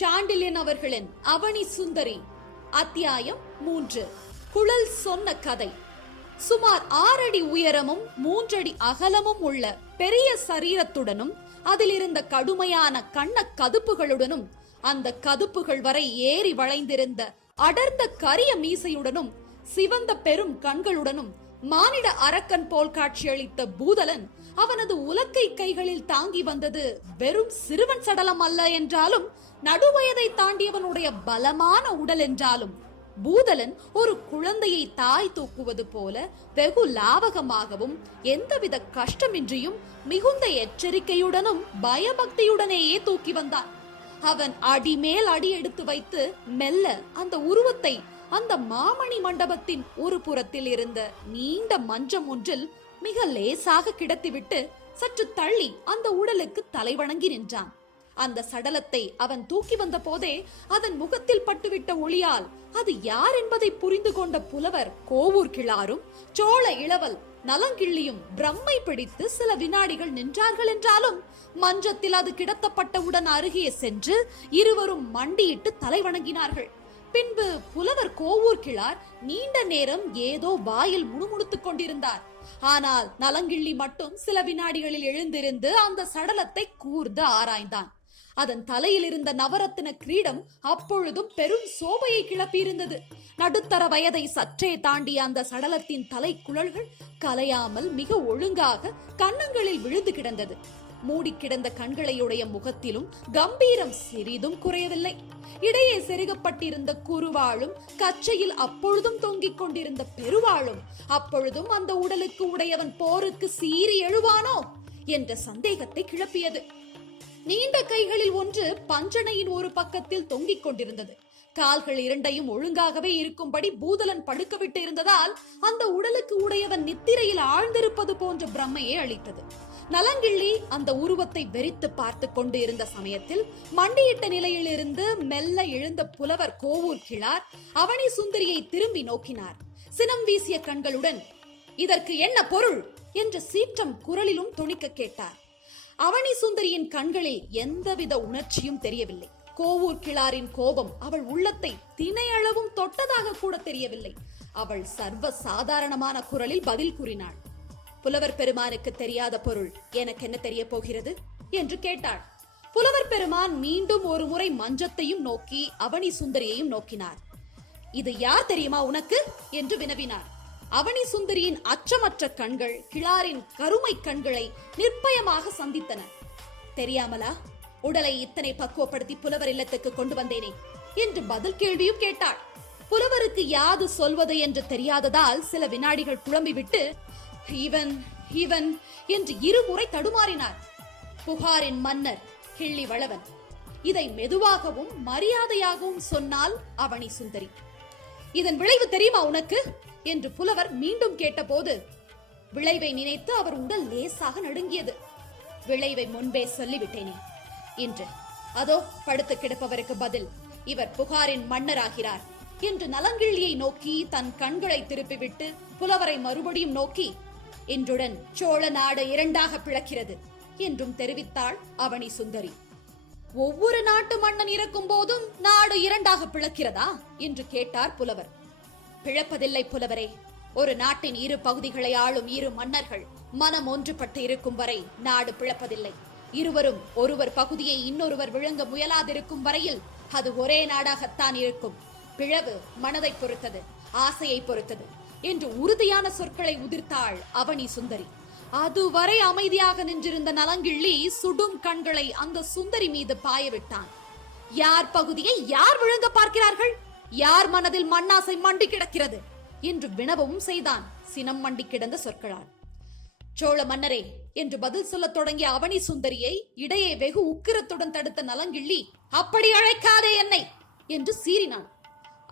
சாண்டில்யன் அவர்களின் அவனி சுந்தரி. அத்தியாயம் மூன்று. குழல் சொன்ன கதை. சுமார் ஆறடி உயரமும் மூன்றடி அகலமும் உள்ள பெரிய சரீரத்துடனும் அதில் இருந்த கடுமையான கண்ண கதுப்புகளுடனும் அந்த கதுப்புகள் வரை ஏறி வளைந்திருந்த அடர்ந்த கரிய மீசையுடனும் சிவந்த பெரும் கண்களுடனும் மானிட அரக்கன் போல் காட்சியளித்த பூதலன் அவனது உலக்கை கைகளில் தாங்கி வந்தது. வெறும் சிறுவன் சடலம் அல்ல என்றாலும் நடுவயதை தாண்டியவனுடைய பலமான உடல் என்றாலும் பூதலன் ஒரு குழந்தையை தாய் தூக்குவது போல வெகு லாவகமாகவும் எந்தவித கஷ்டமின்றியும் மிகுந்த எச்சரிக்கையுடனும் பயபக்தியுடனேயே தூக்கி வந்தான். அவன் அடிமேல் அடி எடுத்து வைத்து மெல்ல அந்த உருவத்தை அந்த மாமணி மண்டபத்தின் ஒரு புறத்தில் இருந்த நீண்ட மஞ்சம் ஒன்றில் மிக லேசாக கிடத்திவிட்டு சற்று தள்ளி அந்த உடலுக்கு தலைவணங்கி நின்றான். அந்த சடலத்தை அவன் தூக்கி வந்த போதே அதன் முகத்தில் பட்டுவிட்ட ஒளியால் அது யார் என்பதை புரிந்து கொண்ட புலவர் கோவூர் கிளாரும் சோழ இளவல் நலங்கிள்ளியும் பிரம்மை பிடித்து சில வினாடிகள் நின்றார்கள் என்றாலும் மன்றத்தில் அது கிடத்தப்பட்டவுடன் அருகே சென்று இருவரும் மண்டியிட்டு தலை வணங்கினார்கள். பின்பு புலவர் கோவூர் கிழார் நீண்ட நேரம் ஏதோ வாயில் முணுமுணுத்துக் கொண்டிருந்தார். ஆனால் நலங்கிள்ளி மட்டும் சில வினாடிகளில் எழுந்திருந்து அந்த சடலத்தை கூர்ந்து ஆராய்ந்தான். அதன் தலையில் இருந்த நவரத்தின கிரீடம் அப்பொழுதும் பெரும் சோபையை கிளப்பியிருந்தது. நடுத்தர வயதை சற்றே தாண்டிய அந்த சடலத்தின் தலை குழல்கள் கலையாமல் மிக ஒழுங்காக கன்னங்களில் விழுந்து கிடந்தது. மூடி கிடந்த கண்களையுடைய முகத்திலும் கம்பீரம் சிறிதும் குறையவில்லை. இடையே செருகப்பட்டிருந்த குருவாளும் கச்சையில் அப்பொழுதும் தொங்கிக் கொண்டிருந்த பெருவாளும் அப்பொழுதும் அந்த உடலுக்கு உடையவன் போருக்கு சீறி எழுவானோ? என்ற சந்தேகத்தை கிளப்பியது. நீண்ட கைகளில் ஒன்று பஞ்சனையின் ஒரு பக்கத்தில் தொங்கிக் கொண்டிருந்தது. கால்கள் இரண்டையும் ஒழுங்காகவே இருக்கும்படி பூதலன் படுக்கவிட்டு இருந்ததால் அந்த உடலுக்கு உடையவன் நித்திரையில் ஆழ்ந்திருப்பது போன்ற பிரம்மையை அளித்தது. நலங்கிள்ளி அந்த உருவத்தை வெறித்து பார்த்து கொண்டு இருந்த சமயத்தில் மண்டியிட்ட நிலையிலிருந்து மெல்ல எழுந்த புலவர் கோவூர் கிழார் அவனி சுந்தரியை திரும்பி நோக்கினார். சினம் வீசிய கண்களுடன் இதற்கு என்ன பொருள்? என்ற சீற்றம் குரலிலும் துணிக்க கேட்டார். அவனி சுந்தரியின் கண்களில் எந்தவித உணர்ச்சியும் தெரியவில்லை. கோவூர் கிளாரின் கோபம் அவள் உள்ளத்தை திணையளவும் தொட்டதாக கூட தெரியவில்லை. அவள் சர்வ சாதாரணமான குரலில் பதில் கூறினாள். புலவர் பெருமானுக்கு தெரியாத பொருள். எனக்கு என்ன தெரிய போகிறது? என்று கேட்டாள். புலவர் பெருமான் மீண்டும் ஒரு முறை மஞ்சத்தையும் நோக்கி அவனி சுந்தரியையும் நோக்கினார். இது யார் தெரியுமா உனக்கு? என்று வினவினார் அவனி சுந்தரியின் அச்சமற்ற கண்கள் கிளாரின் கருமை கண்களை நிர்பயமாக சந்தித்தன. தெரியாமலா? உடலை இத்தனை பக்குவப்படுத்தி புலவர் இல்லத்துக்கு கொண்டு வந்தேனே என்று பதில் கேள்வியும் கேட்டாள். புலவருக்கு யாது சொல்வது என்று தெரியாததால் சில வினாடிகள் குழம்பிவிட்டு இவன் இவன் என்று இருமுறை தடுமாறினார். புகாரின் மன்னர் கிள்ளி வளவன் இதை மெதுவாகவும் மரியாதையாகவும் சொன்னால் அவனி சுந்தரி. இதன் விளைவு தெரியுமா உனக்கு? என்று புலவர் மீண்டும் கேட்டபோது விளைவை நினைத்து அவர் உடல் லேசாக நடுங்கியது. விளைவை முன்பே சொல்லிவிட்டேனே என்று. அதோ படுத்து கிடப்பவருக்கு பதில். இவர் புகாரின் மன்னராகிறார் என்று நலங்கிள்ளியை நோக்கி தன் கண்களை திருப்பிவிட்டு புலவரை மறுபடியும் நோக்கி இன்றுடன் சோழ நாடு இரண்டாக பிளக்கிறது என்றும் தெரிவித்தாள் அவனி சுந்தரி. ஒவ்வொரு நாட்டு மன்னன் இருக்கும் போதும் நாடு இரண்டாக பிளக்கிறதா? என்று கேட்டார் புலவர். பிளப்பதில்லை புலவரே ஒரு நாட்டின் இரு பகுதிகளை ஆளும் இரு மன்னர்கள் மனம் ஒன்றுபட்டு இருக்கும் வரை நாடு பிளப்பதில்லை. இருவரும் ஒருவர் பகுதியை இன்னொருவர் விழுங்க முயலாதிருக்கும் வரையில் அது ஒரே நாடாகத்தான் இருக்கும். பிளவு மனதை பொறுத்தது ஆசையை பொறுத்தது. என்று உறுதியான சொற்களை உதிர்த்தாள் அவனி சுந்தரி. அதுவரை அமைதியாக நின்றிருந்த நலங்கிள்ளி சுடும் கண்களை அந்த சுந்தரி மீது பாயவிட்டான். யார் பகுதியை யார் விழுங்க பார்க்கிறார்கள்? யார் மனதில் மண்ணாசை மண்டி கிடக்கிறது? என்று வினவவும் செய்தான் சினம் மண்டி கிடந்த சொற்களால். சோழ மன்னரே என்று பதில் சொல்லத் தொடங்கிய அவனி சுந்தரியை இடையே வெகு உக்கிரத்துடன் தடுத்த நலங்கிள்ளி அப்படி அழைக்காதே என்னை! என்று சீறினான்.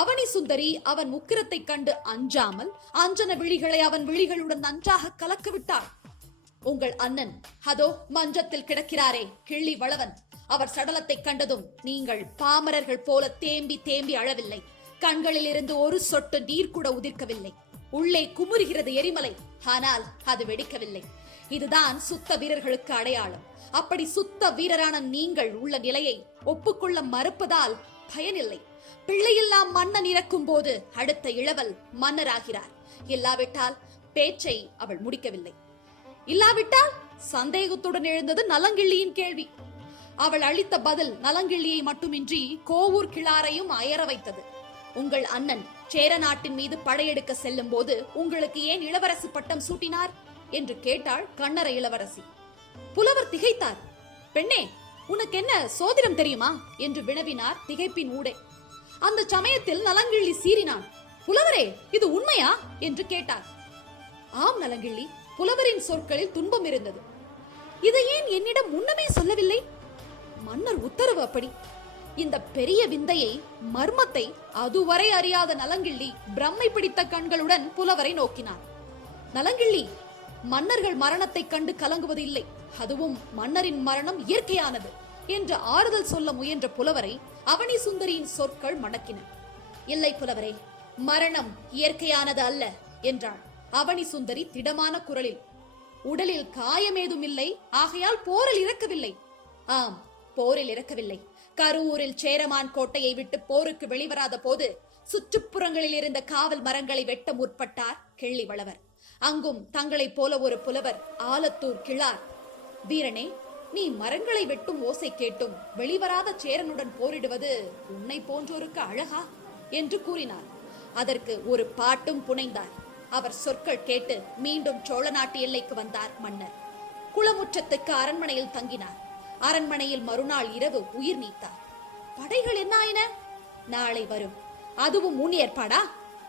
அவனி சுந்தரி அவன் உக்கிரத்தை கண்டு அஞ்சாமல் அஞ்சன விழிகளை அவன் விழிகளுடன் நன்றாக கலக்க விட்டாள். உங்கள் அண்ணன் அதோ மஞ்சத்தில் கிடக்கிறாரே கிள்ளி வளவன். அவர் சடலத்தை கண்டதும் நீங்கள் பாமரர்கள் போல தேம்பி தேம்பி அழவில்லை. கண்களில் இருந்து ஒரு சொட்டு நீர் கூட உதிர்க்கவில்லை. உள்ளே குமுறுகிறது எரிமலை ஆனால் அது வெடிக்கவில்லை. இதுதான் சுத்த வீரர்களுக்கு அடையாளம். அப்படி சுத்த வீரரான நீங்கள் உள்ள நிலையை ஒப்புக்கொள்ள மறுப்பதால் பயனில்லை. பிள்ளையெல்லாம் மன்னன் இறக்கும் போது அடுத்த இளவல் மன்னராகிறார். இல்லாவிட்டால் பேச்சை அவள் முடிக்கவில்லை. இல்லாவிட்டால் சந்தேகத்துடன் எழுந்தது நலங்கிள்ளியின் கேள்வி. அவள் அளித்த பதில் நலங்கிள்ளியை மட்டுமின்றி கோவூர் கிளாரையும் அயர வைத்தது. உங்கள் அண்ணன் சேர நாட்டின் மீது படையெடுக்க செல்லும் போது உங்களுக்கு ஏன் இளவரசி பட்டம் சூட்டினார்? என்று கேட்டாள் கண்ணர இளவரசி. புலவர் திகைத்தார். பெண்ணே உனக்கு என்ன சோதிடம் தெரியுமா? என்று வினவினார் திகைப்பின் ஊடே. அந்த சமயத்தில் நலங்கிள்ளி சீறினான். புலவரே இது உண்மையா? என்று கேட்டார். ஆம் நலங்கிள்ளி புலவரின் சொற்களில் துன்பம் இருந்தது. இதை ஏன் என்னிடம் முன்னமே சொல்லவில்லை? மன்னர் உத்தரவு அப்படி. இந்த பெரிய விந்தையை மர்மத்தை அதுவரை அறியாத நலங்கிள்ளி பிரம்மை பிடித்த கண்களுடன் புலவரை நோக்கினார் நலங்கிள்ளி மன்னர்கள் மரணத்தை கண்டு கலங்குவது இல்லை அதுவும் மன்னரின் மரணம் இயற்கையானது. என்று ஆறுதல் சொல்ல முயன்ற புலவரை அவனி சுந்தரியின் சொற்கள் மடக்கின இல்லை புலவரே மரணம் இயற்கையானது அல்ல என்றாள். அவனி சுந்தரி திடமான குரலில் உடலில் காயமேதும் இல்லை ஆகையால் போரில் இறக்கவில்லை. ஆம் போரில் இறக்கவில்லை. கரூரில் சேரமான் கோட்டையை விட்டு போருக்கு வெளிவராத போது சுற்றுப்புறங்களில் இருந்த காவல் மரங்களை வெட்ட முற்பட்டார் கிள்ளி வளவர். அங்கும் தங்களைப் போல ஒரு புலவர் ஆலத்தூர் கிழார். வீரனே நீ மரங்களை வெட்டும் ஓசை கேட்டும் வெளிவராத சேரனுடன் போரிடுவது உன்னை போன்றோருக்கு அழகா? என்று கூறினார் அதற்கு ஒரு பாட்டும் புனைந்தார். அவர் சொற்கள் கேட்டு மீண்டும் சோழ நாட்டு எல்லைக்கு வந்தார் மன்னர். குளமுற்றத்துக்கு அரண்மனையில் தங்கினார். அரண்மனையில் மறுநாள் இரவு உயிர் நீத்தார். படைகள் என்ன ஆயின? நாளை வரும். அதுவும் முன் ஏற்பாடா?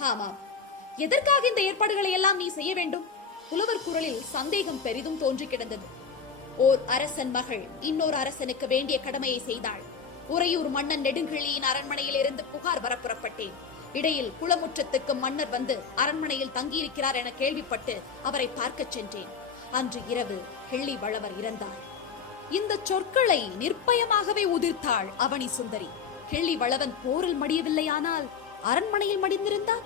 ஆமாம். எதற்காக இந்த ஏற்பாடுகளை எல்லாம் நீ செய்ய வேண்டும்? புலவர் குரலில் சந்தேகம் பெரிதும் தோன்றி கிடந்தது. ஓர் அரசன் மகள். இன்னொரு அரசனுக்கு வேண்டிய கடமையை செய்தாள். உறையூர் மன்னன் நெடுங்கிழியின் அரண்மனையில் இருந்து புகார் வர புறப்பட்டேன் இடையில் குளமுற்றத்துக்கு மன்னர் வந்து அரண்மனையில் தங்கியிருக்கிறார் என கேள்விப்பட்டு அவரை பார்க்கச் சென்றேன். அன்று இரவு கிள்ளி வளவர் இறந்தார். இந்த சொற்களை நிர்பயமாகவே உதிர்த்தாள் அவனி சுந்தரி. கிள்ளி வளவன் போரில் மடியவில்லையானால் அரண்மனையில் மடிந்திருந்தான்?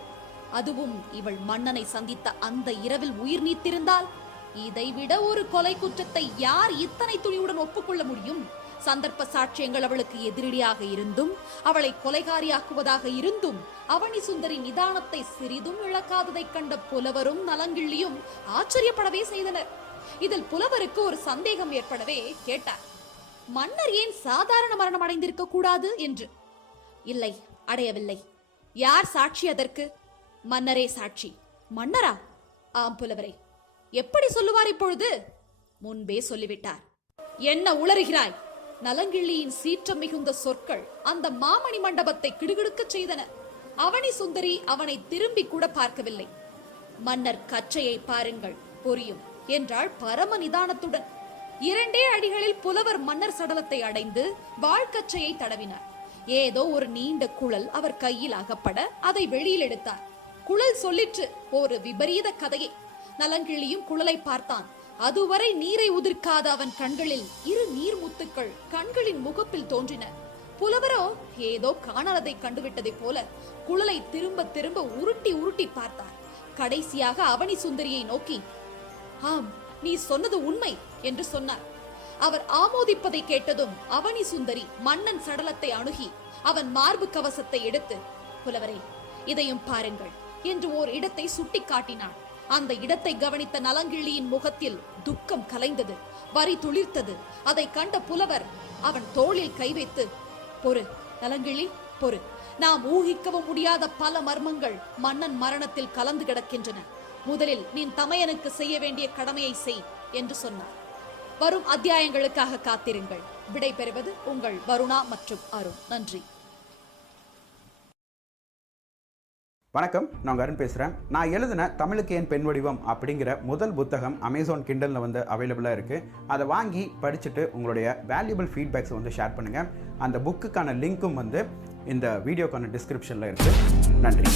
அதுவும் இவள் மன்னனை சந்தித்த அந்த இரவில் உயிர் நீத்திருந்தால் இதைவிட ஒரு கொலை குற்றத்தை யார் இத்தனை துணிவுடன் ஒப்புக்கொள்ள முடியும்? சந்தர்ப்ப சாட்சியங்கள் அவளுக்கு எதிரடியாக இருந்தும் அவளை கொலைகாரியாக்குவதாக இருந்தும் அவனி சுந்தரி நிதானத்தை சிறிதும் இழக்காததைக் கண்ட புலவரும் நலங்கிள்ளியும் ஆச்சரியப்படவே செய்தனர். இதில் புலவருக்கு ஒரு சந்தேகம் ஏற்படவே கேட்டார். மன்னர் ஏன் சாதாரண மரணம் அடைந்திருக்க கூடாது என்று? இல்லை அடையவில்லை. யார் சாட்சி அதற்கு? மன்னரே சாட்சி. மன்னரா? ஆம் புலவரே. எப்படி சொல்லுவார் இப்பொழுது? முன்பே சொல்லிவிட்டார். என்ன உளறுகிறாய்? நலங்கிள்ளியின் சீற்றம் மிகுந்த சொற்கள் அந்த மாமணி மண்டபத்தை கிடுகிடுக்கச் செய்தன. அவனி சுந்தரி அவனை திரும்பி கூட பார்க்கவில்லை. மன்னர் கச்சையை பாருங்கள் புரியும் என்றாள் பரம நிதானத்துடன். இரண்டே அடிகளில் புலவர் மன்னர் சடலத்தை அடைந்து வாழ்க்கச்சையை தடவினார். ஏதோ ஒரு நீண்ட குழல் அவர் கையில் அகப்பட அதை வெளியில் எடுத்தார். குழல் சொல்லிற்று ஒரு விபரீத கதையை. நலங்கிளியும் குழலை பார்த்தான். அதுவரை நீரை உதிர்க்காத அவன் கண்களில் இரு நீர் முத்துக்கள் கண்களின் முகப்பில் தோன்றின. புலவரோ ஏதோ காணாததை கண்டுவிட்டதைப் போல குழலை திரும்ப திரும்ப உருட்டி உருட்டி பார்த்தார். கடைசியாக அவனி சுந்தரியை நோக்கி ஆம் நீ சொன்னது உண்மை என்று சொன்னார். அவர் ஆமோதிப்பதை கேட்டதும் அவனி சுந்தரி மன்னன் சடலத்தை அணுகி அவன் மார்பு கவசத்தை எடுத்து புலவரே இதையும் பாருங்கள் என்று ஓர் இடத்தை சுட்டிக் காட்டினான். அந்த இடத்தை கவனித்த நலங்கிள்ளியின் முகத்தில் துக்கம் கலைந்தது வரி துளிர்த்தது. அதை கண்ட புலவர் அவன் தோளில் கை வைத்து பொறு நலங்கிள்ளி பொறு. நாம் ஊகிக்கவும் முடியாத பல மர்மங்கள் மன்னன் மரணத்தில் கலந்து கிடக்கின்றன. முதலில் நீ தமையனுக்கு செய்ய வேண்டிய கடமையை செய் என்று சொன்னார். வரும் அத்தியாயங்களுக்காக காத்திருங்கள். விடை பெறுவது உங்கள் வருணா மற்றும் அருண். நன்றி. வணக்கம் நான் அருண் பேசுகிறேன் நான் எழுதின தமிழுக்கு ஏன் பெண் வடிவம் அப்படிங்கிற முதல் புத்தகம் அமேசான் கிண்டலில் வந்து அவைலபிளாக இருக்குது அதை வாங்கி படிச்சுட்டு உங்களுடைய வேல்யூபிள் ஃபீட்பேக்ஸை வந்து ஷேர் பண்ணுங்கள் அந்த புக்குக்கான லிங்க்கும் வந்து இந்த வீடியோக்கான டிஸ்கிரிப்ஷனில் இருக்குது நன்றி.